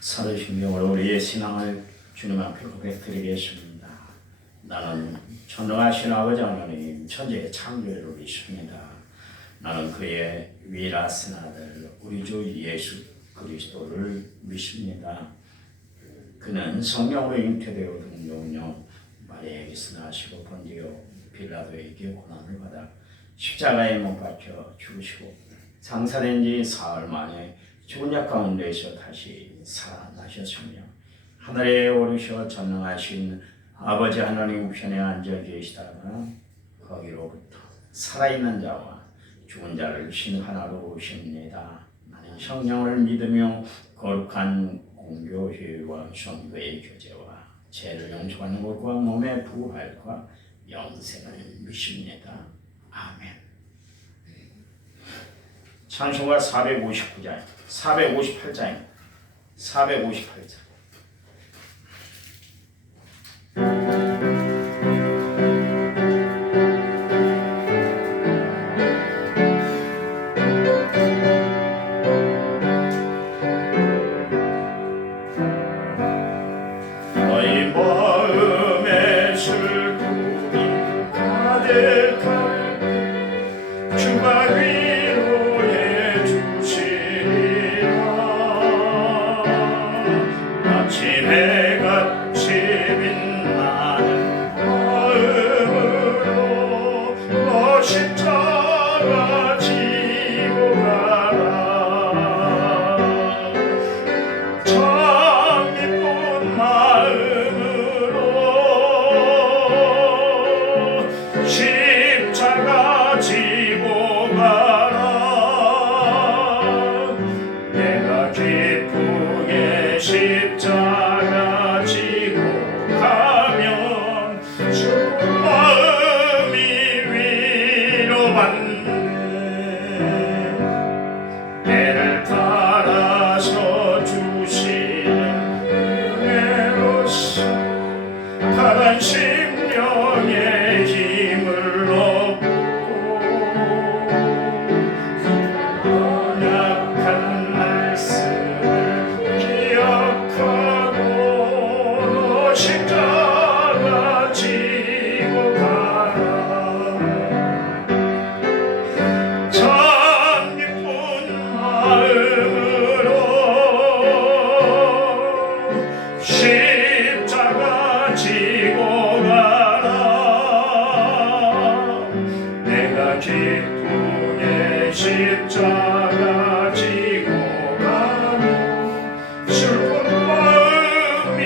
살으심으로 우리의 신앙을 주님 앞에 고백드리겠습니다. 나는 전능하신 아버지 하나님 천지의 창조를 믿습니다. 나는 그의 위라신 아들 우리 주 예수 그리스도를 믿습니다. 그는 성령으로 잉태되어 동정녀 마리아에게서 나시고 본디오 빌라도에게 고난을 받아 십자가에 못 박혀 죽으시고 장사된 지 사흘 만에 죽은 자 가운데서 다시 살아나셨으며 하늘에 오르셔 전능하신 아버지 하나님 우편에 앉아 계시다가 거기로부터 살아있는 자와 죽은 자를 신 하나로 오십니다. 나는 성령을 믿으며 거룩한 공교회와 성교의 교제와 죄를 용서하는 것과 몸의 부활과 영생을 믿습니다. 아멘. 찬송가 458장 458장 너희 마음에 슬픔이 가득할 때 주가 위로해 주시리라. 아침에 같이 빛나는 마음으로 너 십자가 지고 가라. 참 기쁜 마음으로 십자가 지고 가라. 내가 기쁘게 십자가 지고 가면 슬픈 마음이 위로받네. 때를 따라서 주시는 은혜로서 다른 심령의 힘을 얻고 언약한 말씀을 기억하고 너 십자가 지고 가라. 참 기쁜 마음으로 십자가 지고 가라. 내가 기쁘게 십자가 지고 가면 슬픈 마음이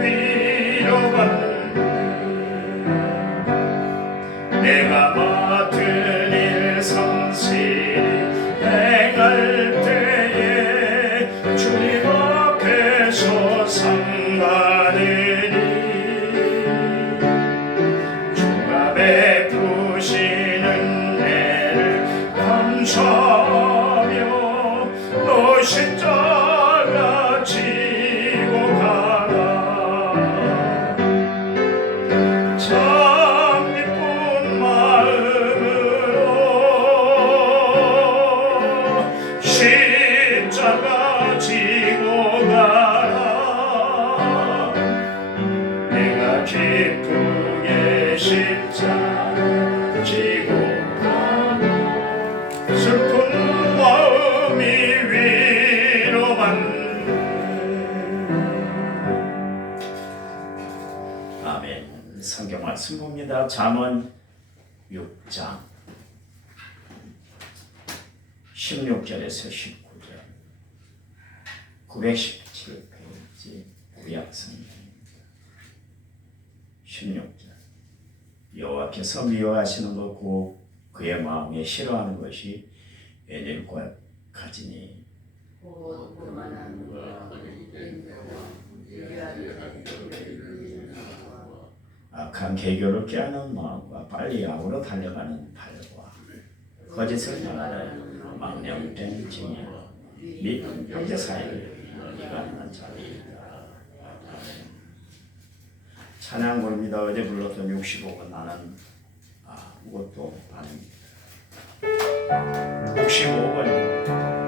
위로받네. 내가 맡은 일 성실히 행할 때에 주님 앞에서 상받으니 주가 베푸시는 은혜를 감사하며 너 십자가 지고 가라. 참 기쁜 마음으로 십자가 지고 가라. 내가 기쁘게 십자가 지고 가면 슬픈 마음이 위로받네. 아멘. 성경 말씀 봅니다. 잠언 6장 16절에서 19절 917페이지 구약성경입니다. 16절 여호와께서 미워하시는 것고 그의 마음에 싫어하는 것이 애들과 가지니 악한 계교를 꾀하는 마음과 빨리 악으로 달려가는 발과 거짓을 향하는 망령된 증인 및 형제 사이를 이간하는 자리이다. 찬양곡입니다. 어제 불렀던 65번 나는 그것도 아닙니다. 65번입니다.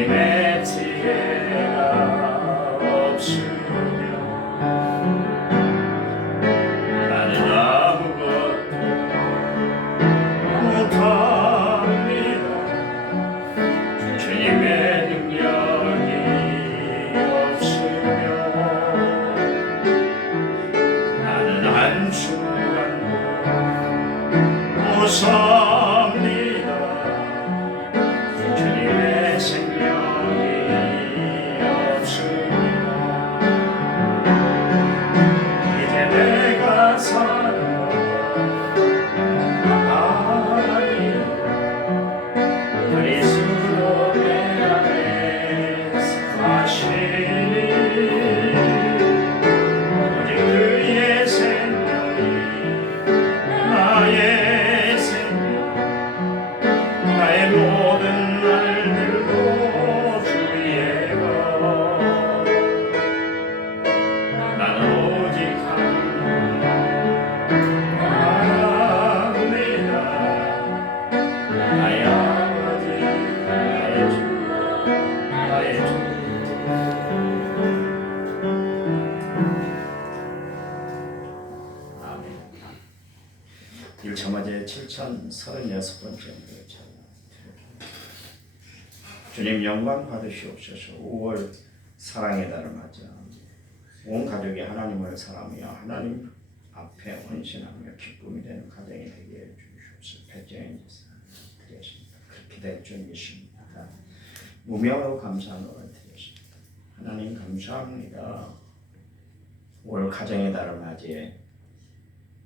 주님의 지혜가 없으면 나는 아무것도 못합니다. 주님의 능력이 없으면 나는 한순간도 못 삽니다. 주님의 생명이 없으면 이제 내가 사는 아니 그리스도 내 안에 사시니 오직 그의 생명이 나의 생명 나의 모든 날들도 주의 것 나는 오직 하나입니다. 나의 아버지 나의 주 나의 주 아멘. 1차 맞이의 7036번째 찬양. 주님 영광 받으시옵소서. 5월 사랑의 달을 맞아 온 가족이 하나님을 사랑하며 하나님 앞에 헌신하며 기쁨이 되는 가정이 되게 해 주시옵소서. 백정인 지사 드렸습니다. 그렇게 될 줄 믿습니다. 무명으로 감사한 것을 드렸습니다. 하나님 감사합니다. 올 가정의 달을 맞이해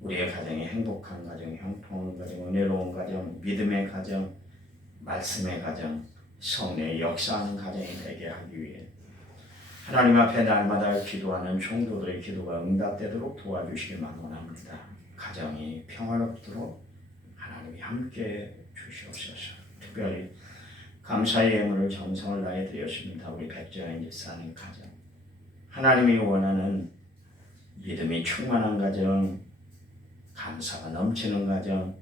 우리의 가정이 행복한 가정, 형통한 가정, 은혜로운 가정, 믿음의 가정, 말씀의 가정, 성령의 역사하는 가정이 되게 하기 위해 하나님 앞에 날마다 기도하는 성도들의 기도가 응답되도록 도와주시기만 원합니다. 가정이 평화롭도록 하나님이 함께 주시옵소서. 특별히 감사의 예물을 정성을 다해 드렸습니다. 우리 백정인 집사님 가정, 하나님이 원하는 믿음이 충만한 가정, 감사가 넘치는 가정,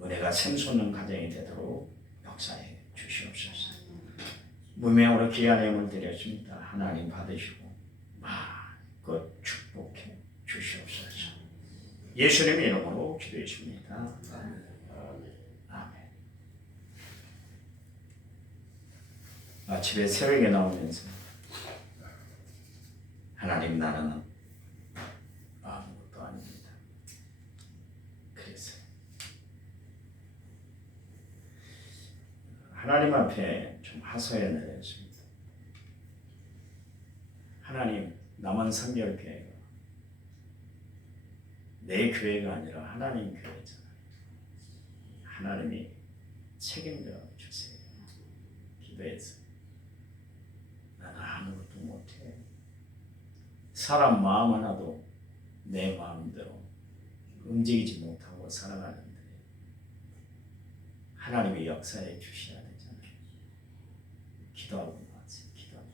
은혜가 샘솟는 가정이 되도록 역사해 주시옵소서. 무명으로 귀한 예물 드렸습니다. 하나님 받으시고 마음껏 축복해 주시옵소서. 예수님의 이름으로 기도했습니다. 아멘. 집에 새벽에 나오면서 하나님 나는 아무것도 아닙니다. 그래서 하나님 앞에 좀 하소연을 했습니다. 하나님, 남은 성결교회가 내 교회가 아니라 하나님 교회잖아요. 하나님이 책임져 주세요. 기도해서 나는 아무것도 못해. 사람 마음 하나도 내 마음대로 움직이지 못하고 살아가는데 하나님이 역사해 주셔야 되잖아요. 기도하고 나세요. 기도하고.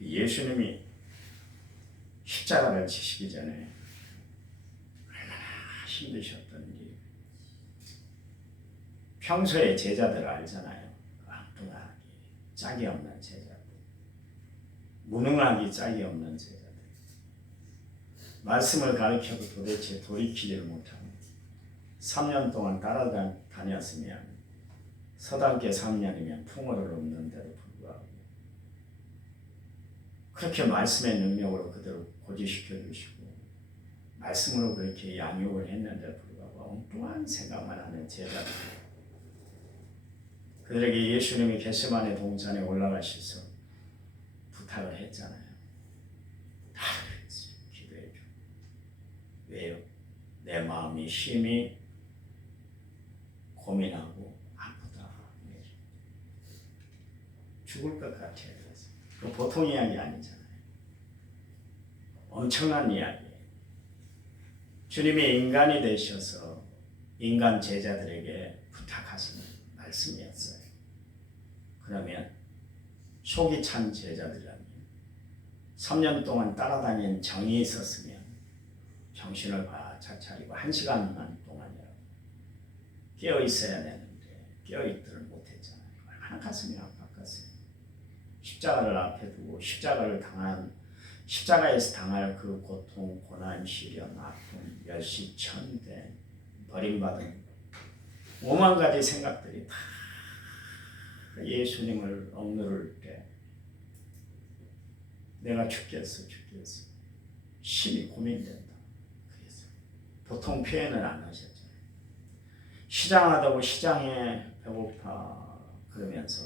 예수님이 십자가를 지시기 전에 얼마나 힘드셨던지 평소에 제자들 알잖아요. 엉뚱하기 짝이 없는 제자들, 무능하기 짝이 없는 제자들, 말씀을 가르쳐도 도대체 돌이키지를 못하고 3년 동안 따라다녔으면 서당계 3년이면 풍어를 넘는데도 불구하고 그렇게 말씀의 능력으로 그대로 고지시켜 주시고 말씀으로 그렇게 양육을 했는데 불구하고 엉뚱한 생각만 하는 제자들, 그들에게 예수님이 겟세마네 동산에 올라가셔서 부탁을 했잖아요. 다 기도해 줘. 왜요? 내 마음이 심히 고민하고 아프다. 죽을 것 같아요. 그 보통 이야기 아니잖아요. 엄청난 이야기예요. 주님이 인간이 되셔서 인간 제자들에게 부탁하시는 말씀이었어요. 그러면 속이 찬 제자들이라면 3년 동안 따라다닌 정이 있었으면 정신을 바짝 차리고 1시간만 동안이라도 깨어 있어야 되는데 깨어 있지를 못했잖아요. 얼마나 가슴이 아팠겠어요. 십자가를 앞에 두고 십자가에서 당할 그 고통, 고난, 시련, 아픔, 멸시, 천대, 버림받은 오만 가지 생각들이 다 예수님을 억누를 때 내가 죽겠어 심히 고민된다. 그래서 보통 표현을 안 하셨잖아요. 시장하다고 시장에 배고파 그러면서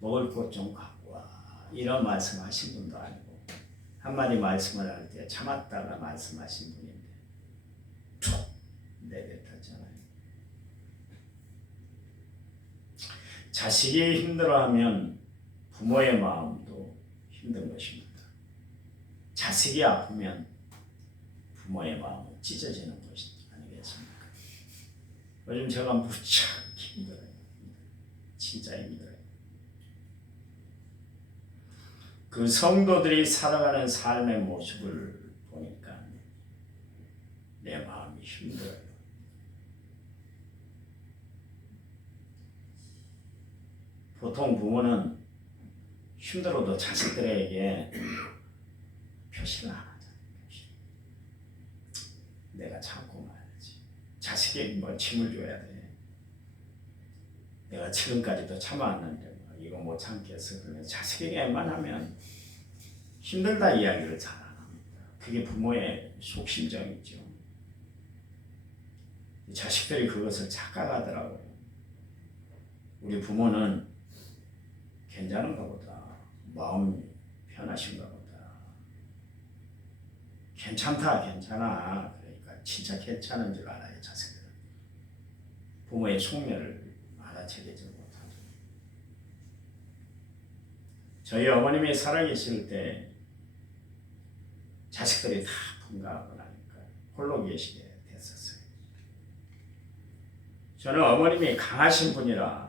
먹을 것 좀 갖고 와 이런 말씀하신 분도 아니고 한마디 말씀을 할 때 참았다가 말씀하신 분인데 툭 내뱉었잖아요. 자식이 힘들어하면 부모의 마음도 힘든 것입니다. 자식이 아프면 부모의 마음은 찢어지는 것이 아니겠습니까? 요즘 제가 무척 힘들어요. 진짜 힘들어요. 그 성도들이 살아가는 삶의 모습을 보니까 내 마음이 힘들어요. 보통 부모는 힘들어도 자식들에게 표시를 안 하잖아요. 내가 참고 말하지. 자식에게 뭐 짐을 줘야 돼. 내가 지금까지도 참아왔는데 뭐 이거 못 참겠어. 그러면 자식에게만 하면 힘들다 이야기를 잘 안 합니다. 그게 부모의 속심정이죠. 자식들이 그것을 착각하더라고요. 우리 부모는 괜찮은가 보다. 마음이 편하신가 보다. 괜찮아. 그러니까 진짜 괜찮은 줄 알아요, 자식들은. 부모의 속내를 알아채리지 못하죠. 저희 어머님이 살아계실 때 자식들이 다 분가하고 나니까 홀로 계시게 됐었어요. 저는 어머님이 강하신 분이라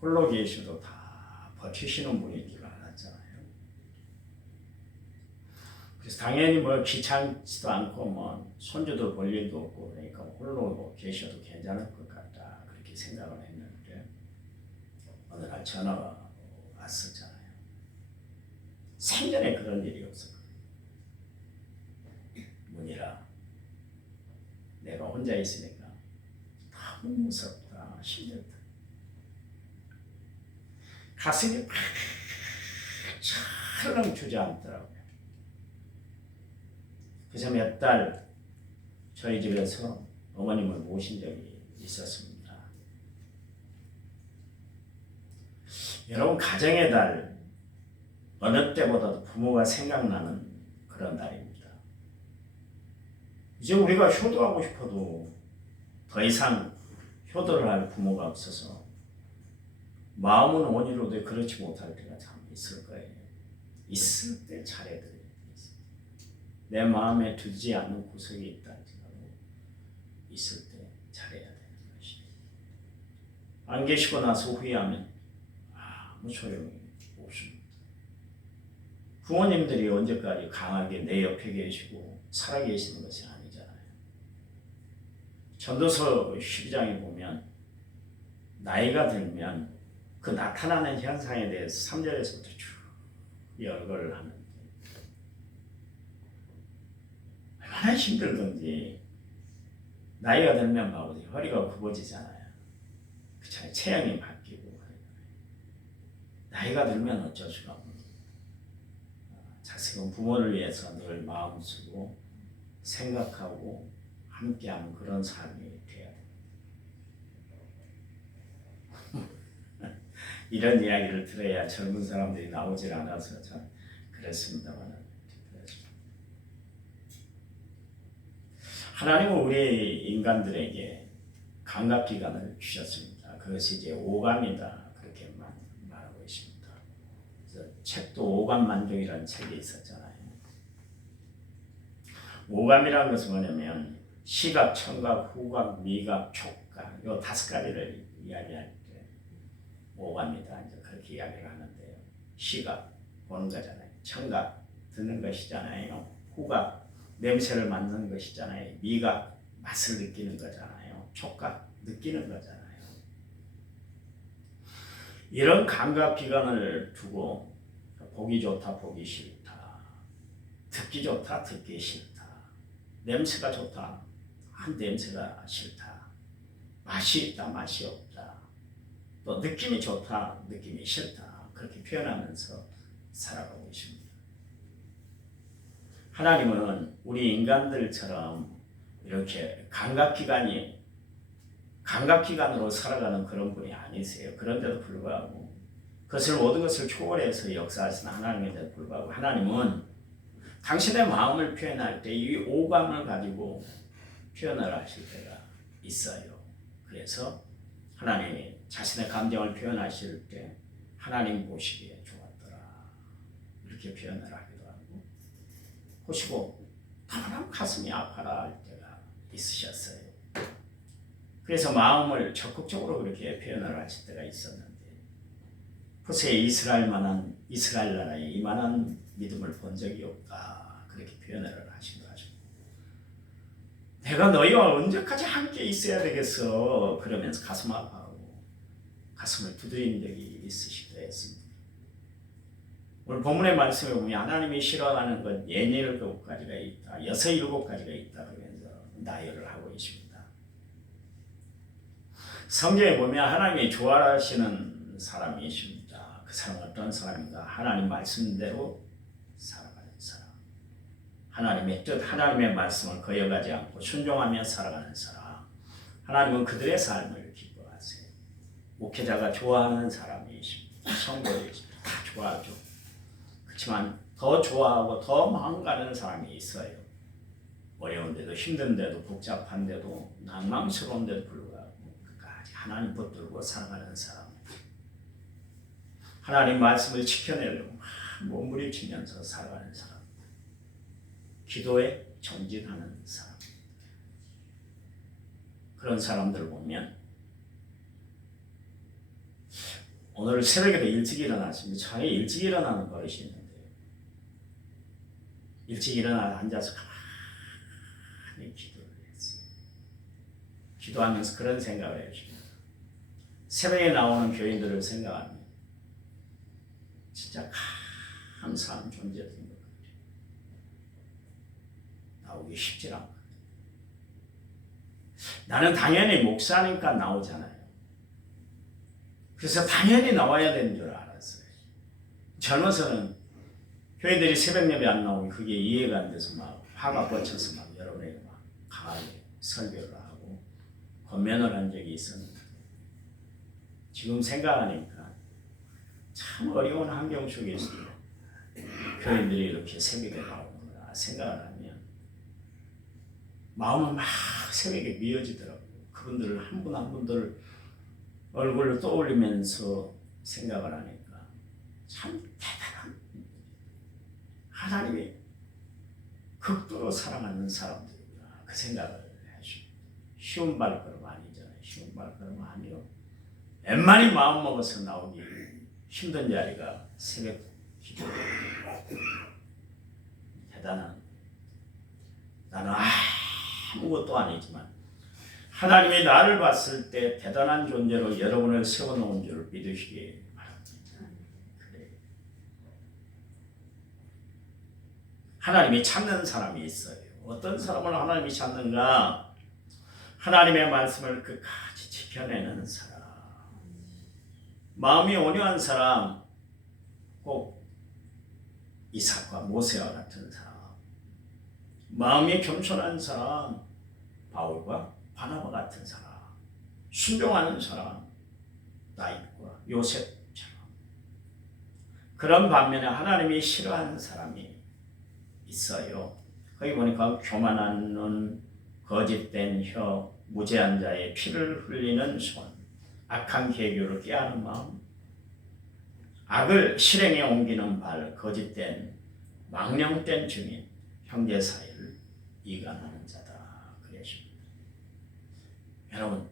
홀로 계셔도 다 버티시는 분인 줄 알았잖아요. 그래서 당연히 뭐 귀찮지도 않고 뭐 손주도 볼 일도 없고 그러니까 홀로 뭐 계셔도 괜찮을 것 같다 그렇게 생각을 했는데 어느 날 전화가 왔었잖아요. 생전에 그런 일이 없었거든요. 문이라 내가 혼자 있으니까 너무 무섭다 힘들다. 가슴이 팍 철렁 주저앉더라고요. 그래서 몇 달 저희 집에서 어머님을 모신 적이 있었습니다. 여러분 가정의 달 어느 때보다도 부모가 생각나는 그런 달입니다. 이제 우리가 효도하고 싶어도 더 이상 효도를 할 부모가 없어서 마음은 원이로도 그렇지 못할 때가 참 있을 거예요. 있을 때 잘해드려야 돼요. 내 마음에 두지 않는 구석이 있다 할지라도 있을 때 잘해야 되는 것이. 안 계시고 나서 후회하면 아무 소용이 없습니다. 부모님들이 언제까지 강하게 내 옆에 계시고 살아계시는 것이 아니잖아요. 전도서 12장에 보면 나이가 들면 그 나타나는 현상에 대해서 3절에서부터 쭉 열거를 하는데 얼마나 힘들던지 나이가 들면 막 허리가 굽어지잖아요. 그 차에 체형이 바뀌고 나이가 들면 어쩔 수가 없는 자식은 부모를 위해서 늘 마음 쓰고 생각하고 함께하는 그런 삶이 돼야 돼요. 이런 이야기를 들어야 젊은 사람들이 나오질 않아서 참 그랬습니다만 하나님은 우리 인간들에게 감각기관을 주셨습니다. 그것이 이제 오감이다 그렇게 말하고 있습니다. 그래서 책도 오감만족이라는 책이 있었잖아요. 오감이라는 것은 뭐냐면 시각, 청각, 후각, 미각, 촉각 이 5가지를 이야기할 때 오감이다 이제 그렇게 이야기를 하는데요. 시각 보는 거잖아요. 청각 듣는 것이잖아요. 후각 냄새를 맡는 것이잖아요. 미각 맛을 느끼는 거잖아요. 촉각 느끼는 거잖아요. 이런 감각기관을 두고 보기 좋다, 보기 싫다, 듣기 좋다, 듣기 싫다, 냄새가 좋다, 냄새가 싫다, 맛이 있다, 맛이 없다, 또 느낌이 좋다, 느낌이 싫다, 그렇게 표현하면서 살아가고 있습니다. 하나님은 우리 인간들처럼 이렇게 감각기관으로 살아가는 그런 분이 아니세요. 그런데도 불구하고 그것을 모든 것을 초월해서 역사하시는 하나님인데도 불구하고 하나님은 당신의 마음을 표현할 때 이 오감을 가지고 표현을 하실 때가 있어요. 그래서 하나님이 자신의 감정을 표현하실 때 하나님 보시기에 좋았더라 이렇게 표현을 하기도 하고, 보시고 너무나 가슴이 아파라 할 때가 있으셨어요. 그래서 마음을 적극적으로 그렇게 표현을 하실 때가 있었는데, 보세요. 이스라엘 나라에 이만한 믿음을 본 적이 없다 그렇게 표현을 하신 거죠. 내가 너희와 언제까지 함께 있어야 되겠어 그러면서 가슴 아파하고 가슴을 두드린 적이 있으시기도 했습니다. 오늘 본문의 말씀에 보면 하나님이 싫어하는 것 67가지가 있다, 7가지가 있다 그러면서 나열을 하고 있습니다. 성경에 보면 하나님이 좋아하시는 사람이 있습니다. 그 사람은 어떤 사람인가? 하나님 말씀대로 살아가는 사람, 하나님의 뜻, 하나님의 말씀을 거역하지 않고 순종하며 살아가는 사람. 하나님은 그들의 삶을 기뻐하세요. 목회자가 좋아하는 사람이 있습니다. 성도들이 다 좋아하죠. 그렇지만 더 좋아하고 더 마음 가는 사람이 있어요. 어려운데도 힘든데도 복잡한데도 낭망스러운데도 불구하고 끝까지 하나님 붙들고 살아가는 사람, 하나님 말씀을 지켜내려고 몸부림치면서 살아가는 사람, 기도에 전진하는 사람, 그런 사람들을 보면 오늘 새벽에도 일찍 일어났습니다. 저희 일찍 일어나는 버릇이 있는데 일찍 일어나 앉아서 가만히 기도를 했어요. 기도하면서 그런 생각을 해줍니다. 새벽에 나오는 교인들을 생각하면 진짜 감사한 존재들인 것 같아요. 나오기 쉽지 않고, 나는 당연히 목사니까 나오잖아요. 그래서 당연히 나와야 되는 줄 알았어요. 젊어서는 교인들이 새벽 예배 안 나오면 그게 이해가 안 돼서 막 화가 뻗쳐서 막 여러분에게 막 강하게 설교를 하고 권면을 한 적이 있었는데, 지금 생각하니까 참 어려운 환경 속에서 교인들이 이렇게 새벽에 나오는구나 생각을 하면 마음은 막 새벽에 미어지더라고요. 그분들을 한 분 한 분들 얼굴을 떠올리면서 생각을 하니까 참 대단한, 하나님이 극도로 사랑하는 사람들이구나 그 생각을 해줍니다. 쉬운 발걸음 아니잖아요. 쉬운 발걸음 아니요. 웬만히 마음 먹어서 나오기 힘든 자리가 새벽 기도예요. 대단한, 나는 아무것도 아니지만 하나님이 나를 봤을 때 대단한 존재로 여러분을 세워놓은 줄 믿으시기 바랍니다. 그래요. 하나님이 찾는 사람이 있어요. 어떤 사람을 하나님이 찾는가? 하나님의 말씀을 끝까지 지켜내는 사람, 마음이 온유한 사람, 꼭 이삭과 모세와 같은 사람, 마음이 겸손한 사람, 바울과 바나바 같은 사람, 순종하는 사람, 다윗과 요셉처럼. 그런 반면에 하나님이 싫어하는 사람이 있어요. 거기 보니까 교만한 눈, 거짓된 혀, 무죄한 자의 피를 흘리는 손, 악한 계교를 꾀하는 마음, 악을 실행에 옮기는 발, 거짓된 망령된 증인, 형제 사이를 이간하는 자다 그러십니다. 여러분,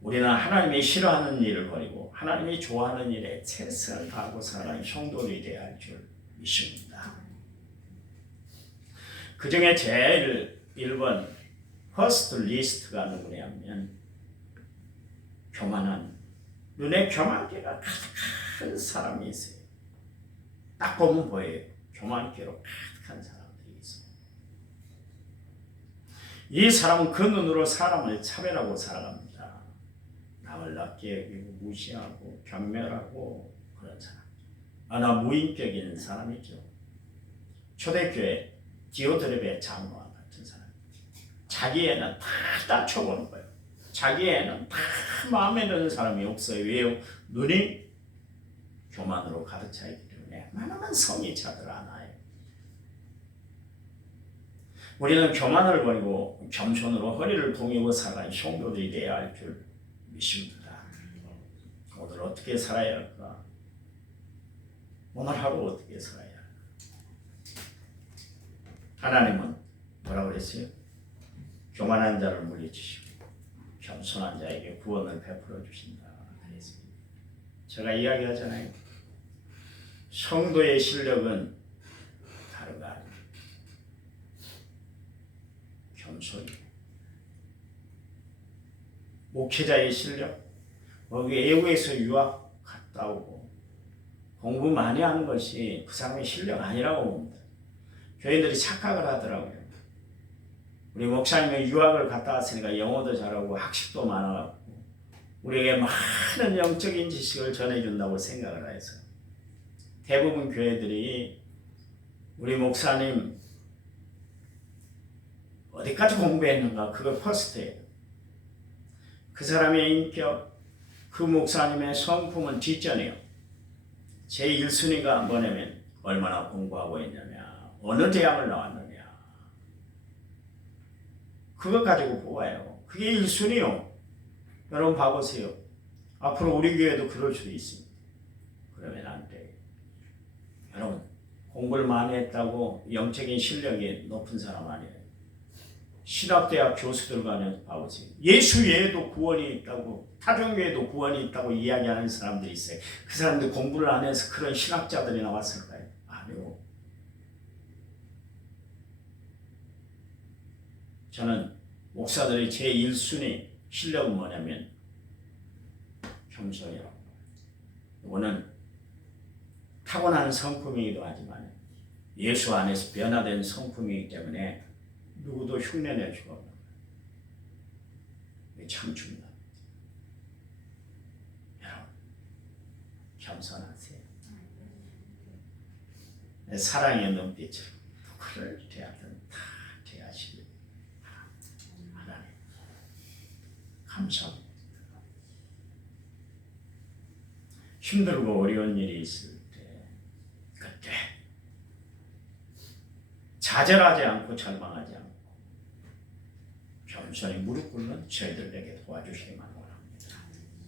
우리는 하나님이 싫어하는 일을 버리고 하나님이 좋아하는 일에 최선을 다하고 살아가는 성도들이 되어야 할 줄 믿습니다. 그 중에 제일 1번 퍼스트 리스트가 누구냐면 교만한, 눈에 교만기가 가득한 사람이 있어요. 딱 보면 보여요. 교만기로 가득한 사람들이 있어요. 이 사람은 그 눈으로 사람을 차별하고 살아갑니다. 남을 낮게 여기고 무시하고 경멸하고 그런 사람. 나 무인격인 사람이죠. 초대교회 디오드렙의 장로와 같은 사람. 자기 애는 다 낮춰보는 거예요. 자기 애는 다 마음에 드는 사람이 없어요. 왜요? 눈이 교만으로 가득 차 있기 때문에 많은 성이 차들 않아요. 우리는 교만을 버리고 겸손으로 허리를 동이고 살아가는 성도들이 되어야 할 줄 믿습니다. 오늘 어떻게 살아야 할까? 오늘 하루 어떻게 살아야 할까? 하나님은 뭐라고 그랬어요? 교만한 자를 물리치시고 겸손한 자에게 구원을 베풀어 주신다 그랬습니다. 제가 이야기하잖아요. 성도의 실력은 다른 거 아닙니다. 겸손이. 목회자의 실력, 거기 외국에서 유학 갔다 오고 공부 많이 하는 것이 그 사람의 실력 아니라고 봅니다. 교인들이 착각을 하더라고요. 우리 목사님이 유학을 갔다 왔으니까 영어도 잘하고 학식도 많아갖고 우리에게 많은 영적인 지식을 전해준다고 생각을 해서 대부분 교회들이 우리 목사님 어디까지 공부했는가 그걸 퍼스트예요. 그 사람의 인격, 그 목사님의 성품은 뒷전이에요. 제 1순위가 뭐냐면 얼마나 공부하고 있느냐, 어느 대학을 나왔느냐 그것 가지고 뽑아요. 그게 1순위요. 여러분 봐보세요. 앞으로 우리 교회도 그럴 수도 있습니다. 그러면 안 돼요. 여러분 공부를 많이 했다고 영적인 실력이 높은 사람 아니에요. 신학대학 교수들 간에 봐보세요. 예수 외에도 구원이 있다고, 타종 외에도 구원이 있다고 이야기하는 사람들이 있어요. 그 사람들 공부를 안 해서 그런 신학자들이 나왔을까요? 아니요. 저는 목사들의 제 1순위 실력은 뭐냐면 겸손이라고. 이거는 타고난 성품이기도 하지만 예수 안에서 변화된 성품이기 때문에 누구도 흉내낼 수가 없는 거예요. 참 중요합니다. 여러분 겸손하세요. 사랑의 눈빛으로 누구를 대하든 다 대하시길 하나님 감사합니다. 힘들고 어려운 일이 있을 때 그때 좌절하지 않고 절망하지 않고 겸손히 무릎 꿇는 저희들에게 도와주시기만 원합니다.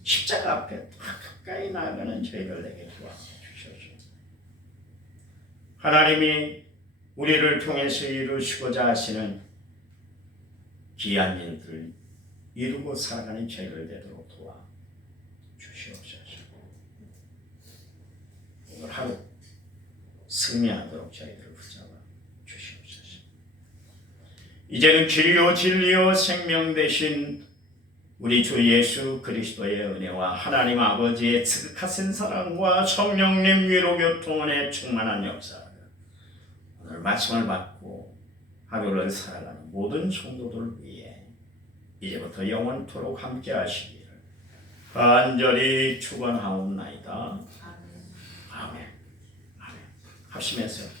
십자가 앞에 가까이 나아가는 저희들에게 도와주시옵소서. 하나님이 우리를 통해서 이루시고자 하시는 귀한 일들을 이루고 살아가는 저희들 되도록 도와주시옵소서. 오늘 하루 승리하도록 저희들을 붙잡아 주시옵소서. 이제는 길이요 진리요 생명 되신 우리 주 예수 그리스도의 은혜와 하나님 아버지의 지극하신 사랑과 성령님 위로 교통원의 충만한 역사, 오늘 말씀을 받고 하루를 살아가는 모든 성도들 위해 이제부터 영원토록 함께 하시기를 간절히 축원하옵나이다. 아멘. 아멘. 하시면서